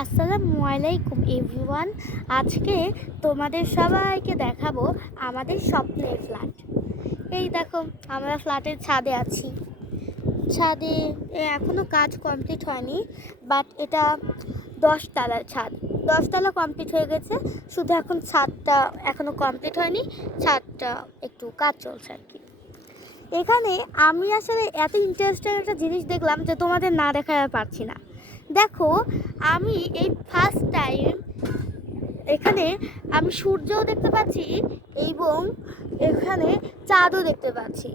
আসসালামু আলাইকুম এভরিওয়ান। আজকে তোমাদের সবাইকে দেখাবো আমাদের স্বপ্নের ফ্ল্যাট। এই দেখো, আমরা ফ্ল্যাটের ছাদে আছি। ছাদে এখনও কাজ কমপ্লিট হয়নি, বাট এটা 10 তলার ছাদ। 10 তলা কমপ্লিট হয়ে গেছে, শুধু এখন ছাদটা এখনও কমপ্লিট হয়নি। ছাদটা একটু কাজ চলছে আর কি। এখানে আমি আসলে এত ইন্টারেস্টিং একটা জিনিস দেখলাম যে তোমাদের না দেখাতে পারছি না। দেখো, আমি এই ফার্স্ট টাইম এখানে আমি সূর্যও দেখতে পাচ্ছি এবং এখানে চাঁদও দেখতে পাচ্ছি।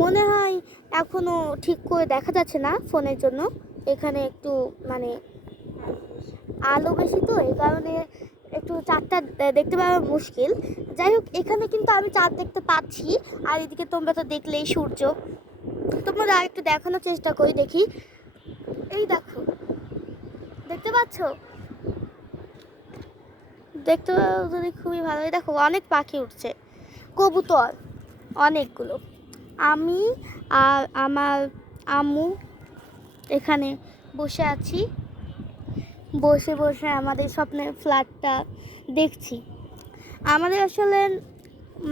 মনে হয় এখনও ঠিক করে দেখা যাচ্ছে না ফোনের জন্য, এখানে একটু মানে আলো বেশি, তো এই কারণে একটু চাঁদটা দেখতে পাওয়া মুশকিল। যাই হোক, এখানে কিন্তু আমি চাঁদ দেখতে পাচ্ছি, আর এদিকে তোমরা তো দেখলেই সূর্য। তোমরা আর একটু দেখানোর চেষ্টা করি, দেখি। এই দেখো, দেখতে পাচ্ছ? দেখতে যদি খুবই ভালো। দেখো, অনেক পাখি উঠছে, কবুতর অনেকগুলো। আমি আর আমার আম্মু এখানে বসে আছি, বসে বসে আমাদের স্বপ্নের ফ্ল্যাটটা দেখছি। আমাদের আসলে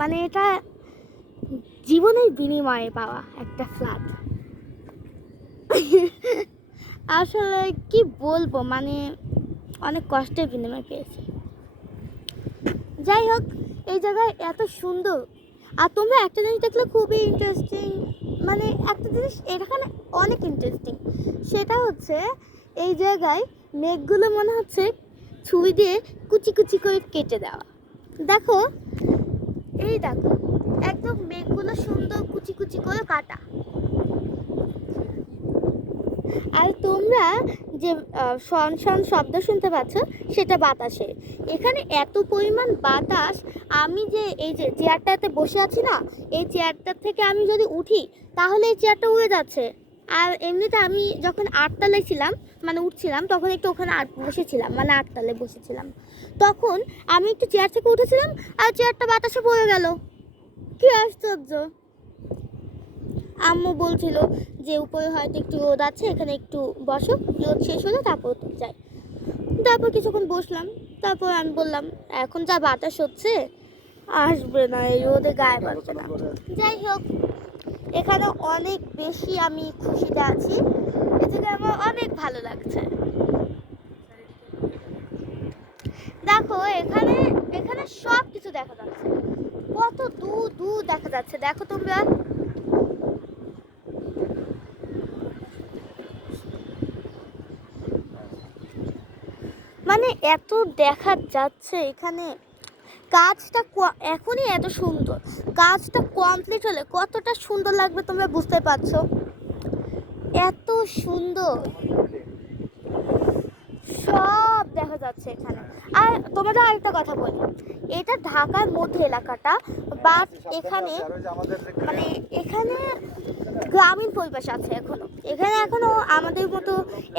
মানে এটা জীবনের বিনিময়ে পাওয়া একটা ফ্ল্যাট। আসলে কি বলবো, মানে অনেক কষ্টের বিনিময়ে পেয়েছি। যাই হোক, এই জায়গায় এত সুন্দর। আর তোমরা একটা জিনিস দেখলে খুবই ইন্টারেস্টিং, মানে একটা জিনিস এখানে অনেক ইন্টারেস্টিং, সেটা হচ্ছে এই জায়গায় মেঘগুলো মনে হচ্ছে ছুরি দিয়ে কুচি কুচি করে কেটে দেওয়া। দেখো, এই দেখো, একদম মেঘগুলো সুন্দর কুচি কুচি করে কাটা। আর তোমরা যে শন শন শব্দ শুনতে পাচ্ছ, সেটা বাতাসে। এখানে এত পরিমাণ বাতাস, আমি যে এই যে চেয়ারটাতে বসে আছি না, এই চেয়ারটা থেকে আমি যদি উঠি তাহলে এই চেয়ারটা উড়ে যাচ্ছে। আর এমনিতে আমি যখন 8 তলায় ছিলাম, মানে উঠছিলাম, তখন একটু ওখানে বসেছিলাম, মানে 8 তলায় বসেছিলাম, তখন আমি একটু চেয়ার থেকে উঠেছিলাম আর চেয়ারটা বাতাসে পড়ে গেল। কি আশ্চর্য! আম্মু বলছিল যে উপরে হয়তো একটু রোদ আছে, এখানে একটু বসো, রোদ শেষ হলে তারপর যাই। তারপর কিছুক্ষণ বসলাম, তারপর আমি বললাম এখন যা বাতাস হচ্ছে আসবে না, এই রোদে গায়ে বাড়বে না। যাই হোক, এখানে অনেক বেশি আমি খুশিতে আছি, এদিকে আমার অনেক ভালো লাগছে। দেখো, এখানে এখানে সব কিছু দেখা যাচ্ছে, কত দূর দূর দেখা যাচ্ছে। দেখো তোমরা, মানে এত দেখা যাচ্ছে এখানে। কাজটা এখনই এত সুন্দর, কাজটা কমপ্লিট হলে কতটা সুন্দর লাগবে তোমরা বুঝতে পারছো। এত সুন্দর সব দেখা যাচ্ছে এখানে। আর তোমাদের আরেকটা কথা বলি, এটা ঢাকার মধ্যে এলাকাটা, বাট এখানে মানে এখানে গ্রামীণ পরিবেশ আছে এখনো। এখানে এখনো আমাদের মতো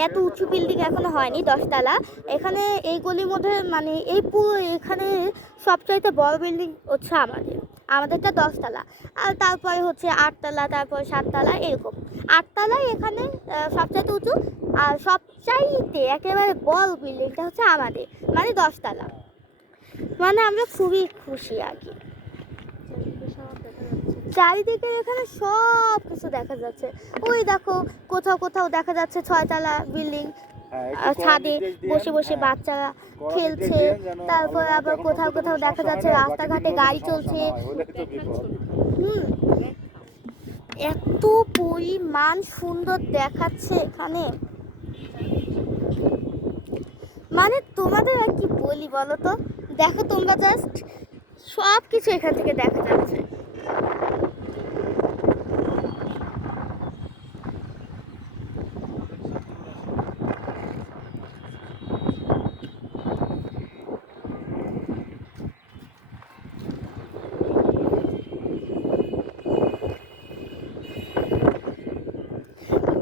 এত উঁচু বিল্ডিং এখনো হয়নি 10 তলা। এখানে এই গলির মধ্যে মানে এই পুরো এখানে সবচাইতে বড় বিল্ডিং হচ্ছে আমাদেরটা 10 তলা। আর তারপরে হচ্ছে 8 তলা, তারপর 7 তলা, এরকম। 8 তলায় এখানে সবচাইতে উঁচু, আর সবচাইতে একেবারে বড় বিল্ডিংটা হচ্ছে আমাদের, মানে 10 তলা। মানে আমরা খুবই খুশি আর কি। চারিদিকে এখানে সব কিছু দেখা যাচ্ছে। ওই দেখো, কোথাও কোথাও দেখা যাচ্ছে 6 তলা বিল্ডিং, ছাদে বসে বসে বাচ্চারা খেলছে। তারপর আবার কোথাও কোথাও দেখা যাচ্ছে রাস্তাঘাটে গাড়ি চলছে। এত পরিমাণ সুন্দর দেখাচ্ছে এখানে, মানে তোমাদের আর কি বলি বলো তো। দেখো তোমরা, জাস্ট সব কিছু এখান থেকে দেখা যাচ্ছে।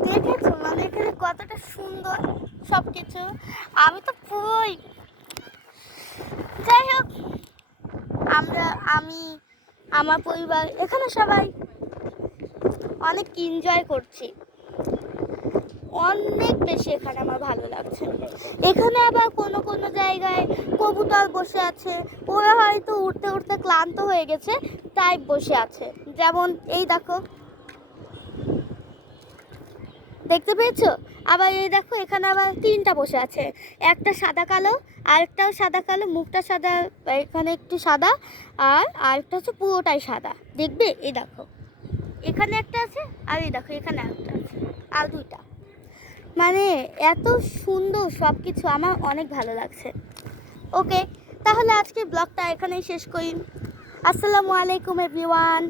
দেখেছো মানে এখানে কতটা সুন্দর সবকিছু, আমি তো পুরোই। যাই হোক, আমি আমার পরিবার এখানে সবাই অনেক এনজয় করছি। অনেক বেশি এখানে আমার ভালো লাগছে। এখানে আবার কোনো কোনো জায়গায় কবুতর বসে আছে, ওরা হয়তো উঠতে উঠতে ক্লান্ত হয়ে গেছে তাই বসে আছে। যেমন এই দেখো, দেখতে পেয়েছো? আবার এই দেখো এখানে আবার তিনটা বসে আছে, একটা সাদা কালো, আরেকটাও সাদা কালো, মুখটা সাদা, এখানে একটু সাদা, আর আরেকটা হচ্ছে পুরোটাই সাদা। দেখবে এই দেখো এখানে একটা আছে, আর এই দেখো এখানে একটা আছে, আর দুইটা। মানে এত সুন্দর সব কিছু, আমার অনেক ভালো লাগছে। ওকে, তাহলে আজকে ব্লগটা এখানেই শেষ করি। আসসালামু আলাইকুম এভরিওয়ান।